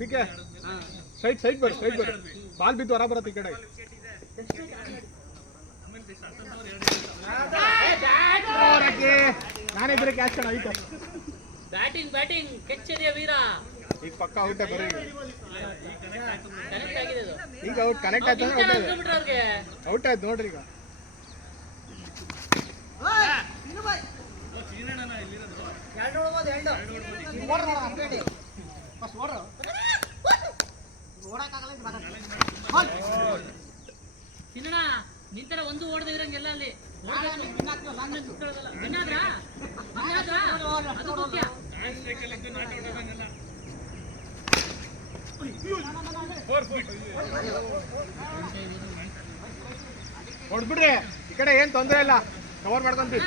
ठीक है side side ಬರ್ ಬಾಲ್ ಬಿದ್ದು ಹೊರ ಬರುತ್ತೆ ಈ ಕಡೆ ನಾನಿದ್ರೆ ಕ್ಯಾಚ್ ಕಣ ಐತೆ ಬ್ಯಾಟಿಂಗ್ ಕೆಚ್ಚರಿಯ ವೀರ ಈಗ ಪಕ್ಕ ಔಟ್ ಬರೀ ಕನೆಕ್ಟ್ ಆಗಿದೆ ಈಗ ಔಟ್ ಕನೆಕ್ಟ್ ಆಯ್ತು ಔಟ್ ಆಯ್ತು ನೋಡ್ರಿ ಈಗ ಚಿನ್ನಣ್ಣ ನಿಂತರ ಒಂದು ಓಡದಿದ್ರಂಗೆಲ್ಲ ಅಲ್ಲಿ ಹೊಡ್ಬಿಡ್ರಿ ಈ ಕಡೆ ಏನ್ ತೊಂದರೆ ಇಲ್ಲ ಕವರ್ ಮಾಡ್ಕೊಂತೀವಿ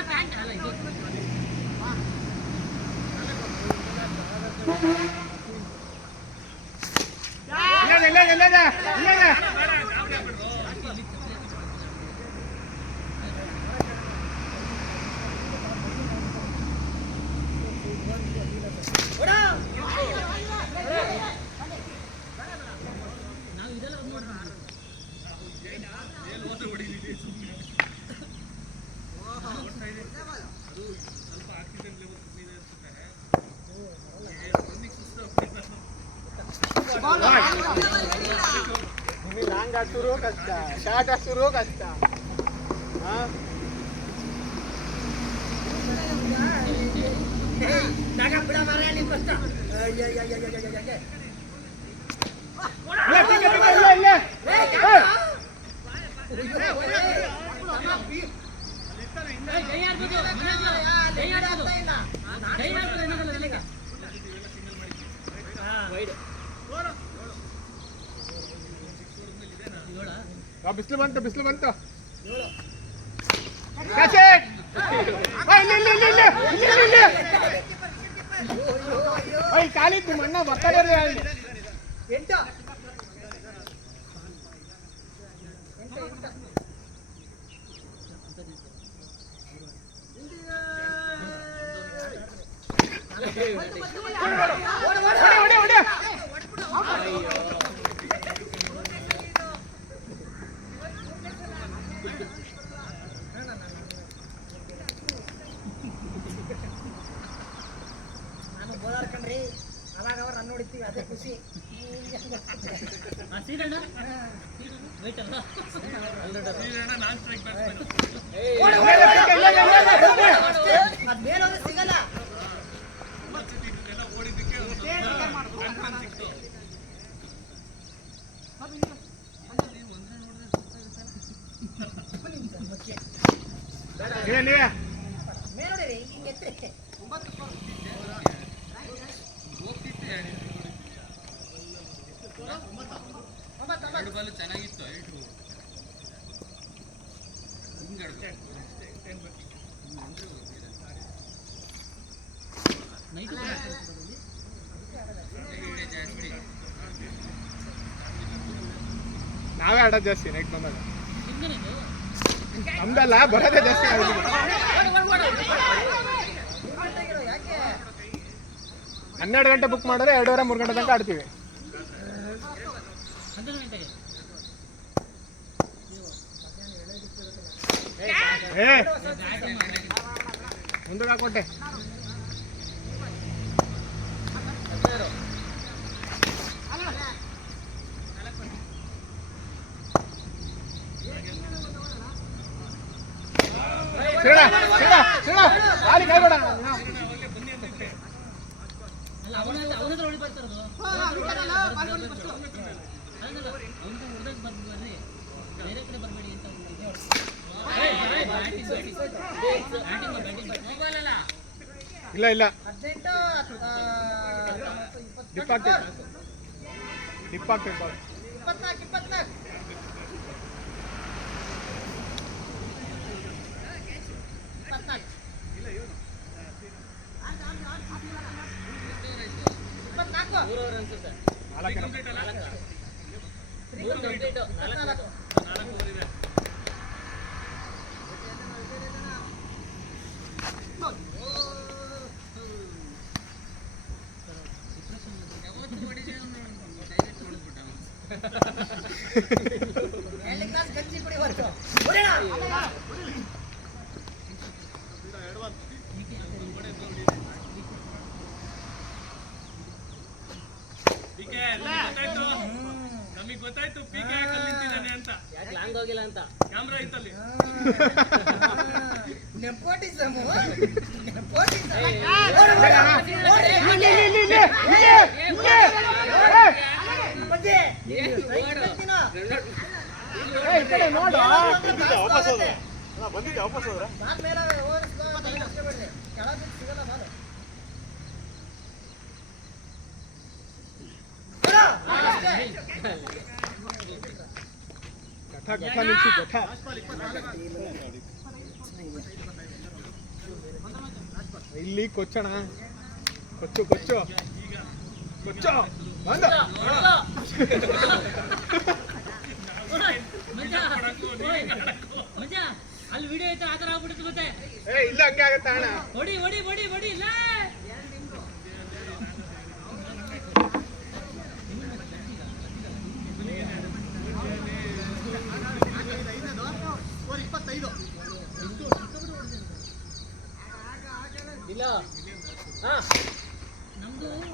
ಲಾಂಗ್ ಹಾಕ್ತಿರೋ ಕಷ್ಟ ಶಾರ್ಟ್ ಹಾಕ್ತಿರೋ ಕಷ್ಟ ಬಿಸಿಲು ಬಂತು ಖಾಲಿ ಮಣ್ಣ ಬರ್ತಾರೆ ಚೆನ್ನಾಗಿತ್ತು ನಾವೇ ಆಡೋದು ಜಾಸ್ತಿ ನೈಟ್ ಬಂದಾಗ ನಮ್ದಲ್ಲ ಬರೋದೇ ಜಾಸ್ತಿ 12 ಗಂಟೆ ಬುಕ್ ಮಾಡಿದ್ರೆ 2:30 3 ಗಂಟೆ ತನಕ ಆಡ್ತೀವಿ ಮುಂದಕ್ಕೆ ಹಾಕೊಟ್ಟೆ ಖಾಲಿ ಕೈಬೇಡ ಇಲ್ಲ ಇಲ್ಲ ಡಿಪ್ ಆಗ್ತೈತೆ ಬಾಲ್ ಮೂರು ಕಂಪ್ಲೀಟ್ 4 ಓವರ್ ಇದೆ. ನಮಗೆ ಗೊತ್ತಾಯ್ತು ಪಿಕೆ ಕಲ್ಲಿಂತಿದ್ದಾನೆ ಅಂತ. ಯಾಕೆ ಲಾಂಗ್ ಹೋಗಿಲ್ಲ ಅಂತ ಕ್ಯಾಮ್ರಾ ಇತ್ತಲ್ಲಿ. ಬಂದಿದ್ದೆ ವಾಪಸ್ ಹೋದ್ರ ಕಠ ನಿಲ್ಸಿ ಕಠ ಇಲ್ಲಿ ಕೊಚ್ಚಣ ಕೊಚ್ಚು ಕೊಚ್ಚು ಕೊಚ್ಚು ಬಂದ ಮಜಾ ಅಲ್ಲಿ ವಿಡಿಯೋ ಐತೆ ಆ ತರ ಆಗ್ಬಿಡುತ್ತೆ ಮತ್ತೆ ಇಲ್ಲ ಹಂಗೆ ಆಗತ್ತ ಅಣ್ಣ ಹೊಡಿ ಹೊಡಿ ಹೊಡಿ ಹೊಡಿ ಇಲ್ಲ ಇಲ್ಲ ಹಾ ನಮ್ದು ಇಲ್ಲ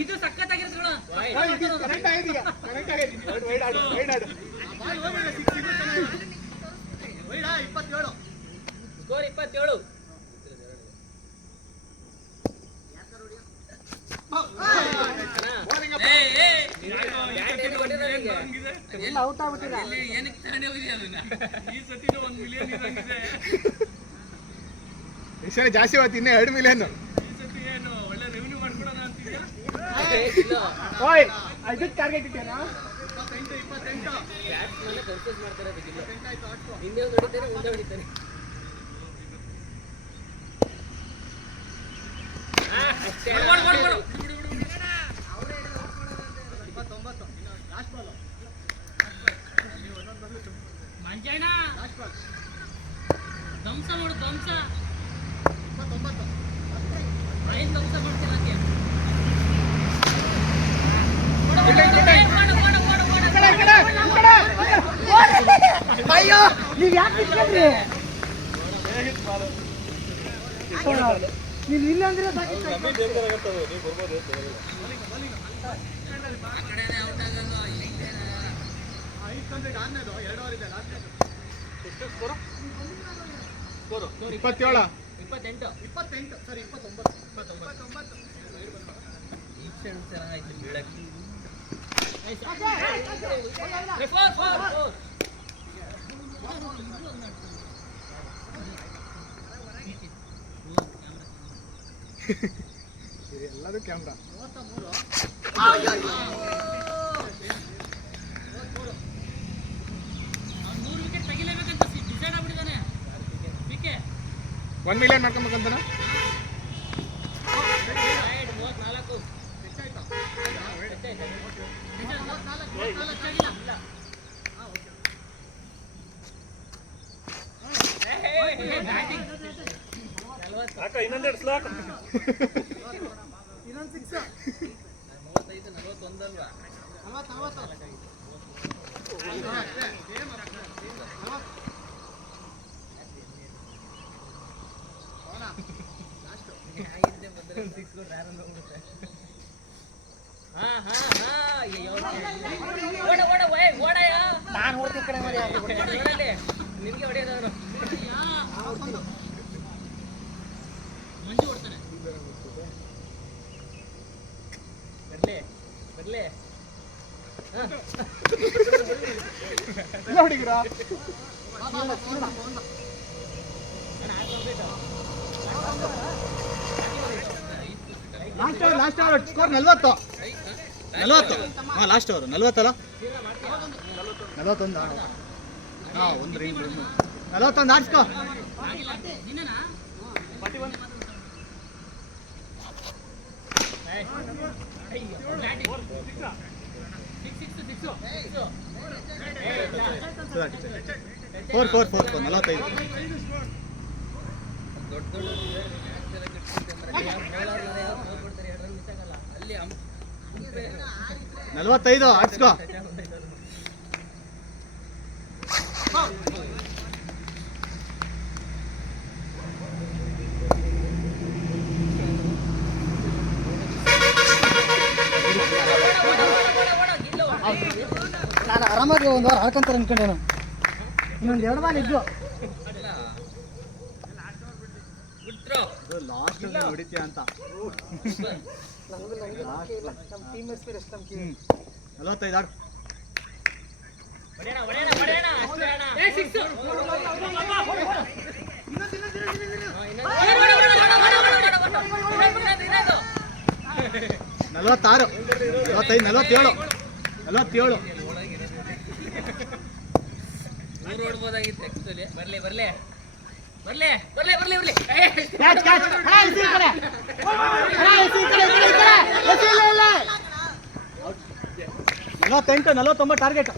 ಇದು ಸಖತ್ತಾಗಿರುತ್ತೆ ಸ್ಕೋರ್ 27 ಔಟ್ ಆಗ್ಬಿಟ್ಟಿಲ್ಲ ಏನಕ್ಕೆ ತಾನೇ ಹೋಗಿದೆ ಅದನ್ನ. ಈ ಸತಿನೂ 1 ಮಿಲಿಯನ್ ಇದಂಗಿದೆ. ಈ ಸಲ ಜಾಸ್ತಿ ಹೋಯ್ತು ಇನ್ನ 2 ಮಿಲಿಯನ್. ಈ ಸತಿ ಏನು ಒಳ್ಳೆ ರೆವಿನ್ಯೂ ಮಾಡ್ಕೊಡೋಣ ಅಂತಿದ್ಯಾ? ಓಯ್ ಅದಕ್ಕೆ ಟಾರ್ಗೆಟ್ ಇಟ್ಟೇನಾ 28 ಬ್ಯಾಟ್ಸ್ಮನ್ ಕನ್ಫ್ಯೂಸ್ ಮಾಡ್ತಾರೆ ಹಿಂದೆ ಒಂದು ಹೊಡಿತಾರೆ ಮುಂದೆ ಹೊಡಿತಾರೆ ಅಷ್ಟೇ ಮಂಜಣ್ಣ ಧ್ವಂಸ ಮಾಡು ಧ್ವಂಸ 29 ಧ್ವಂಸ ಮಾಡ್ತಿಲ್ಲ ಅಯ್ಯೋ ನೀವ್ ಯಾಕೆ ನಿಂತ್ಕೊಂಡ್ರಿ ನೀವ್ ಇಲ್ಲ ಅಂದ್ರೆ ಇಪ್ಪತ್ತೇಳು 28 ಸರಿ 29 ಎಲ್ಲದೂ ಕ್ಯಾಮ್ರಾ 100 ವಿಕೆಟ್ ತೆಗಿಲೇಬೇಕಂತ ಡಿಸೈಡ್ ಆಗ್ಬಿಟ್ಟಿದ್ದಾನೆ ವಿಕೆ 1 ಮಿಲಿಯನ್ ಮಾಡ್ಕೊಬೇಕಂತಾನ 34 ಇನ್ನೊಂದೆರಡು ಸ್ಲಾಕ್ ಇನ್ನೊಂದು 6 35 41 ಅಲ್ವಾ 40 ನಾನು ಹೊಡ್ತೀನಿ ಕಡೆ ಮರಿ ನಿಮಗೆ ಹೊಡೆಯೋದವನು ಮಂಜು ಹೊಡ್ತಾನೆ ಬರ್ಲಿ ನೋಡಿಗ್ರಾ ಲಾಸ್ಟ್ ಓವರ್ ಸ್ಕೋರ್ 40 ಹಾಂ ಲಾಸ್ಟ್ ಓವರ್ 40 ಅಲ್ಲ 41 ಹಾಂ ಒಂದು ರಿಂಗ್ 41 ಆಡ್ಸ್ಕೋ ಫೋರ್ 45 45 ಆಡ್ಸ್ಕೋ ನಾನು ಆರಾಮಾಗಿ ಒಂದು ವಾರ ಹಾಕಂತಾರೆ ಅನ್ಕೊಂಡೇನು ಇನ್ನೊಂದು 2 ಬಾಲ್ ಇದ್ದು ಲಾಸ್ಟ್ ಹೊಡಿತೀಯ ಅಂತ ನಮ್ಮ ಟೀಮ್ ಹೆಸರು ಎಷ್ಟು ನಮ್ಮ 45 ಆಡು ನಲವತ್ತಾರು 45 47 ಓಡ್ಬೋದಾಗಿತ್ತು ಆಕ್ಚುಲಿ ಬರ್ಲಿ ಕ್ಯಾಚ್ ಕ್ಯಾಚ್ ಈ ಕಡೆ ಇಲ್ಲ 48 49 ಟಾರ್ಗೆಟ್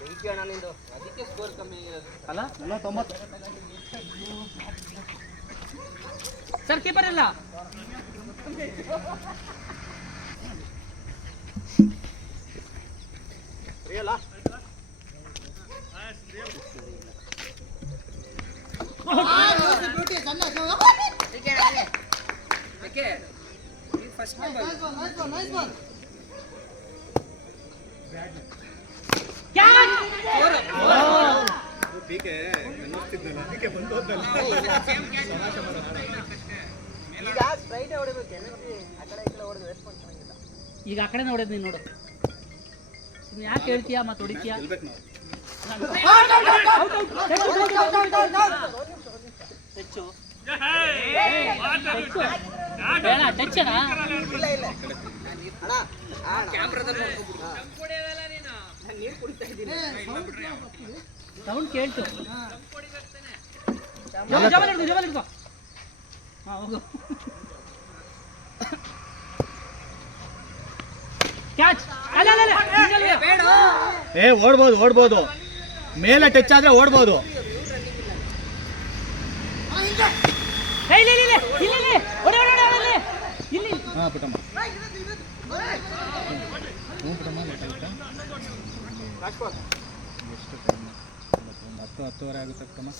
ಬೆಂಕಿ ಅಣ್ಣ ನಿಂದು ಅದಕ್ಕೆ ಸ್ಕೋರ್ ಕಮ್ಮಿ ಆಗಿರೋದು ಅಲ್ಲ 49 ಸರ್ ಕೀಪರ್ ಇಲ್ಲ ರಿಯಲ್ ಫಸ್ಟ್ ಈಗ ಆ ಕಡೆ ನೋಡೋದು ನೀನು ನೋಡು ನೀನು ಯಾಕೆ ಹೇಳ್ತೀಯಾ ಮತ್ತೆ ಹೊಡಿತೀಯಾ ಟಚ್ಚು ಬೇಡ ಟಚ್ಚನ ಸೌಂಡ್ ಕೇಳ್ತು ಜಬಲ್ ಹಿಡ್ಕೊ ಹಾಂ ಹೋಗು ಕ್ಯಾಚ್ ಓಡ್ಬೋದು ಮೇಲೆ ಟಚ್ ಆದ್ರೆ ಓಡ್ಬೋದು ಹಾಂ ಪುಟ್ಟಮ್ಮ ಎಷ್ಟು ಟೈಮ್ 10-10:30 ಆಗುತ್ತೆ ಪುಟ್ಟಮ್ಮ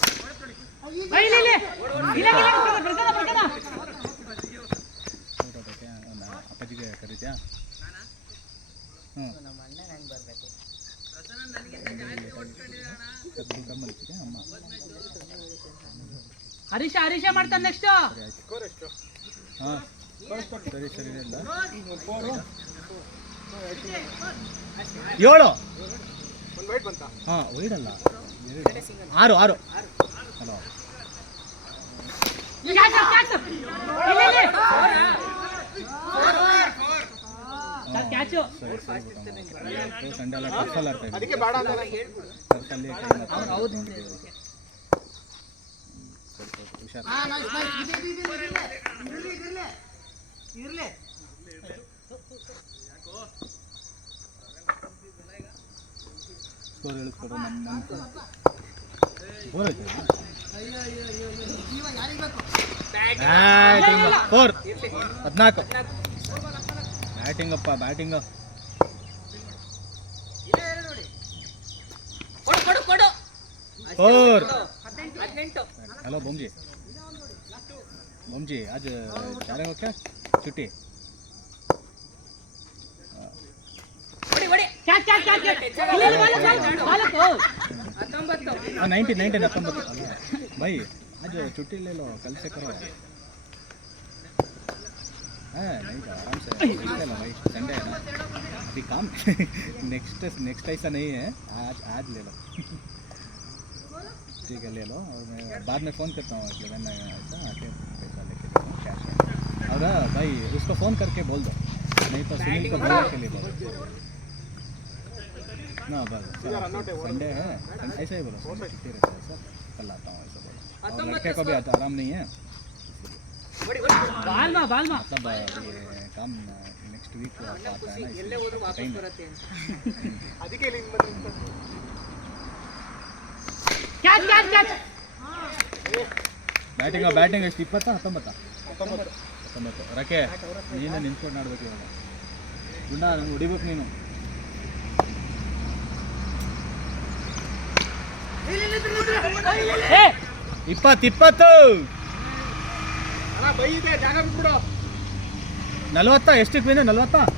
ಅಪ್ಪಾಜಿಗೆ ಕರೀತ್ಯಾ ಹ್ಞೂ ಅಮ್ಮ ಹರೀಶ ಮಾಡ್ತಾನೆ ನೆಕ್ಸ್ಟ್ ಹಾಂ ಸರಿ ಇಲ್ಲ 7 ಹಾಂ ವೈಡಲ್ಲ 6 ಹಲೋ ಕ್ಯಾಚು ಸಂಡೆ ಎಲ್ಲ ಟರ್ಫಲ್ಲಿ ಆಡ್ತಾ ಇದ್ದೀವಿ ಟರ್ಫಲ್ಲಿ ಹೌದು ಹುಷಾರು ಸ್ಕೋರ್ ಹೇಳಿಸ್ಕೊಡು ನಮ್ಮ ಬೋರ್ ಆಯ್ತು 14 ಬ್ಯಾಟಿಂಗ್ ಅಪ್ಪ ಬ್ಯಾಟಿಂಗ್ ಕೊಡು 4 18 हेलो बम जी आज जा रहे हो क्या छुट्टी ಕ್ಯಾಚ್ 19 भाई आज छुट्टी ले लो कल से करो हाँ नहीं तो आराम से देखते ना भाई संडे है ना अभी काम नेक्स्ट ऐसा नहीं है आज ले लो ठीक है ले लो और मैं बाद में फ़ोन करता हूँ कि मैं ऐसा आके पैसा लेके जाऊँ कैश और भाई उसको फ़ोन करके बोल दो नहीं तो सुनील को बोलने के लिए बोलो ना बस संडे है ऐसा ही बोलो संडे छुट्टी रहता है सर कल आता हूँ ऐसा बोलो और लड़के को भी आराम नहीं है ಬಾಲ್ಮಾ मतलब ये काम नेक्स्ट वीक आता है ना ಎಲ್ಲೇ ಹೋದ್ರು ವಾಪಸ್ टाइम ಬರುತ್ತೆ ಅಂತ. ಕ್ಯಾಚ್ ಬ್ಯಾಟಿಂಗ್ ಎಷ್ಟು 19 ರಕೆ ನೀನು ನಿಂತ್ಕೊಂಡು ಆಡ್ಬೇಕು ಇವಾಗ ಗುಂಡ ನಂಗೆ ಹೊಡಿಬೇಕು ನೀನು ಏ 20 40 ಎಷ್ಟಕ್ಕೆ ಬಿಂದು 40 ಬ್ಯಾಟಿಂಗ್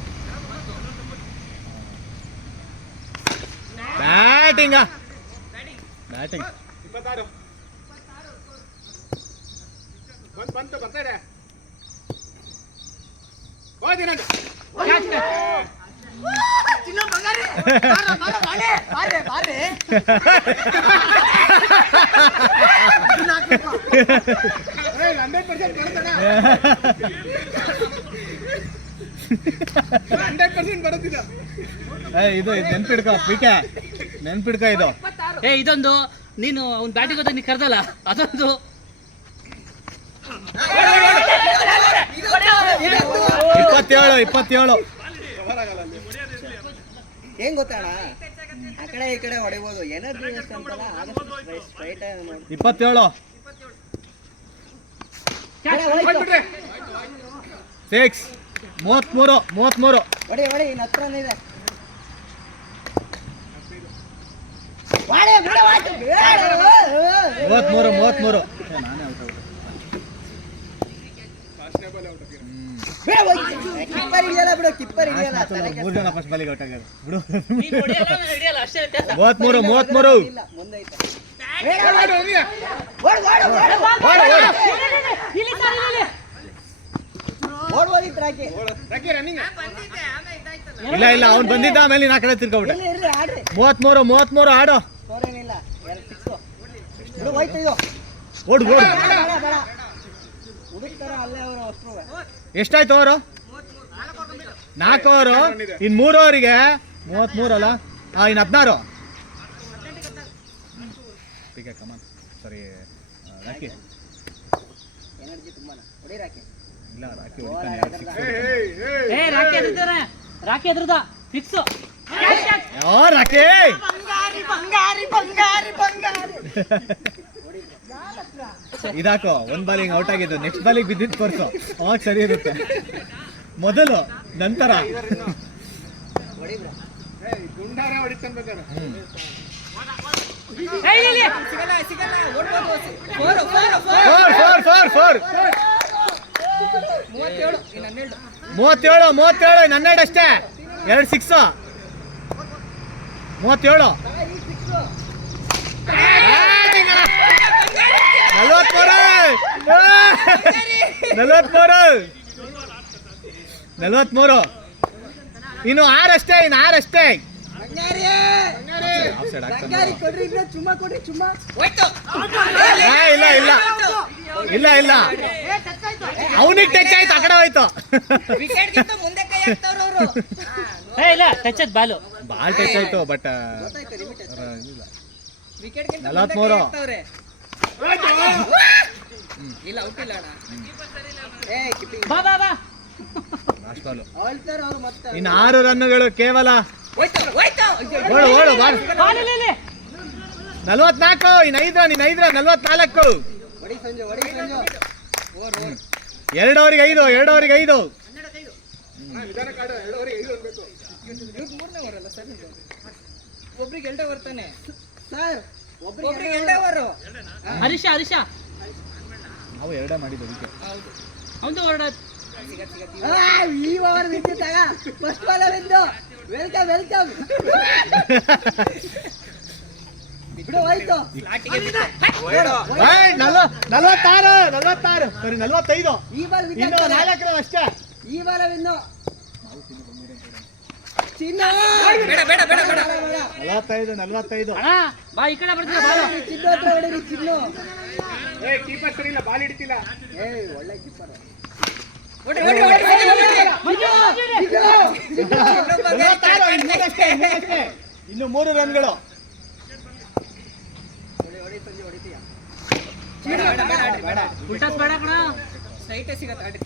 ಇದು ನೆನ್ಪಿಡ್ಕ ಇದು ಏ ಇದೊಂದು ನೀನು ಅವ್ನ ಬ್ಯಾಟಿಂಗ್ ಹೋದಾಗ ನೀ ಕರ್ದಲ್ಲ ಅದೊಂದು 27 ಹೆಂಗ್ ಗೊತ್ತಣ್ಣ ಆ ಕಡೆ ಈ ಕಡೆ ಹೊಡಿಬೋದು ಎನರ್ಜಿ ವೇಸ್ಟ್ ಅಂತಲ್ಲ ಆದಷ್ಟು ಸ್ಟ್ರೈಟ್ ಆಗಿ ನೋಡಿ 27 33 ಹೊಡಿ ಇನ್ನು ಹತ್ರನೇ ಇದೆ ನಾನೇ ಔಟ್ ಕಿಪ್ಪರ್ ಹಿಡಿಯಲ್ಲ ಬಿಡು ಕಿಪ್ಪರ್ ಹಿಡಿಯಲ್ಲ 3 ಜನ ಫಸ್ಟ್ ಬಾಲಿಗೆ ಔಟ್ ಆಗ್ಯಾರ ಬಿಡು ನೀನು ಹೊಡಿಯಲ್ಲ ಅಷ್ಟೇ ವ್ಯತ್ಯಾಸ. 33 ಇಲ್ಲ ಮುಂದೆ ಐತೆ ಓಡ್ಬೋದಿತ್ತು ರಾಕಿ ಇಲ್ಲ ಅವ್ನು ಬಂದಿದ್ದ ಆಮೇಲೆ ನೀನು ಆ ಕಡೆ ತಿರ್ಕೊಬಿಟ್ಟೆ ಇರ್ಲಿ ಆಡ್ರಿ 33 ಆಡು ಸ್ಕೋರ್ ಏನಿಲ್ಲ 2 6 ಬಿಡು ಹೋಯ್ತು ಇದು ಓಡು ಬೇಡ ಹುಡುಕ್ತಾರ ಅಲ್ಲೇ ಅವರು ಅಷ್ಟ್ರು ಎಷ್ಟಾಯ್ತು ಅವರು 4 ಓವರು ಇನ್ನು 3 ಓವರಿಗೆ 33 ಅಲ್ಲ ಇನ್ನು 16 ಪೀಕೆ ಕಮಾನ್ ಸರಿ ರಾಕಿ ಎನರ್ಜಿ ತುಂಬಾನ ಹೊಡಿ ರಾಕಿ ಇಲ್ಲ ರಾಕಿ ಹೊಡಿತಾನೆ 6 ಏ ರಾಕಿ ಎದ್ರದ ಫಿಕ್ಸ್ ರಾಕಿ ಇದಾಕೋ ಒಂದ್ ಬಾಲಿಂಗ್ ಔಟ್ ಆಗಿದ್ದು ನೆಕ್ಸ್ಟ್ ಬಾಲಿಗೆ ಬಿದ್ದಿದ್ದು ತೋರ್ಸು ಅವಾಗ ಸರಿ ಇರುತ್ತೆ ಮೊದಲು ನಂತರ ಹೊಡಿ ಬ್ರೋ ಸಿಗಲ್ಲ ಓಡ್ಬೋದು 4 37 ಇನ್ನು 37 12 ಅಷ್ಟೇ 2 6 37 43 ಇನ್ನು 6 ಅಷ್ಟೇ ಕೊಡ್ರಿ ಇನ್ನ ಚುಮ್ಮ ಕೊಡ್ರಿ ಚುಮ್ಮ ಇಲ್ಲ ಅವನಿಗೆ ಟಚ್ ಆಯ್ತು ಆ ಕಡೆ ಹೋಯ್ತು ವಿಕೆಟ್ ಗಿಂತ ಮುಂದೆ ಕೈ ಹಾಕ್ತಾವ್ರ ಅವರು ಏ ಇಲ್ಲ ಟಚ್ ಆಯ್ತು ಬಾಲು ಬಾಲ್ ಟಚ್ ಆಯ್ತು ಬಟ್ ವಿಕೆಟ್ ಗಿಂತ 43 ಹಾಕ್ತಾವ್ರೆ ಇಲ್ಲ ಔಟ್ ಇಲ್ಲ ಅಣ್ಣ ಏ ಕೀಪಿಂಗ್ ಬಾ ಲಾಸ್ಟ್ ಬಾಲು ಆಳ್ತಾರ ಅವರು ಮತ್ತೆ ಇನ್ನು 6 ರನ್ನುಗಳು ಕೇವಲ ಹೋಯ್ತು ಓಡು ಬಾಲ್ ಬಾಲ್ ಇಲ್ಲ 44 ಇನ್ನು 5 44 ಹೊಡಿ ಸಂಜು ಓರ್ 2 ಓವರಿಗೆ 5 ಮೂರನೇ ಓವರ್ ಅಲ್ಲ ಸರ್ ಒಬ್ರಿಗೆ 2 ಓವರ್ ತಾನೆ ಸರ್ ಒಬ್ರಿಗೆ 2 ಓವರ್ ಹರೀಶ ನಾವು 2 ಮಾಡಿದ್ದು ವಿಕೆಟ್ ಹೌದು ಅವನು ಹೊರಡ ಈ ಓವರ್ ವಿದ್ಯುತ್ತಾಗ ಫಸ್ಟ್ ಬಾಲ್ ಅಲ್ಲಿಂದು ವೆಲ್ಕಮ್ ಬಿಡು ಹೋಯ್ತು 46 ಸರಿ 45 ಈ ಬಾಲ್ ಇನ್ನು ವಿಕೆಟ್ 4 ಅಷ್ಟೇ ಈ ಬಾಲ ವಿನ್ನು ಚಿನ್ನ ಬೇಡ ಬೇಡ ಬೇಡ ಬೇಡ 45 ಅಣ್ಣ ಬಾ ಈ ಕಡೆ ಬರ್ತೀಯ ಬಾಲು ಚಿನ್ನ ಹತ್ರ ಹೊಡೀರಿ ಚಿನ್ನು ಕೀಪರ್ ಸರಿ ಇಲ್ಲ ಬಾಲ್ ಹಿಡಿತಿಲ್ಲ ಒಳ್ಳೆ ಕೀಪರ್ ಓಡಿ ಓಡಿ ಓಡಿ ಇನ್ನು 3 ರನ್ಗಳು ಉಲ್ಟಾಸ್ ಬೇಡ ಕಣ ಸ್ಟ್ರೈಟೇ ಸಿಗತ್ತೆ ಆಡಿ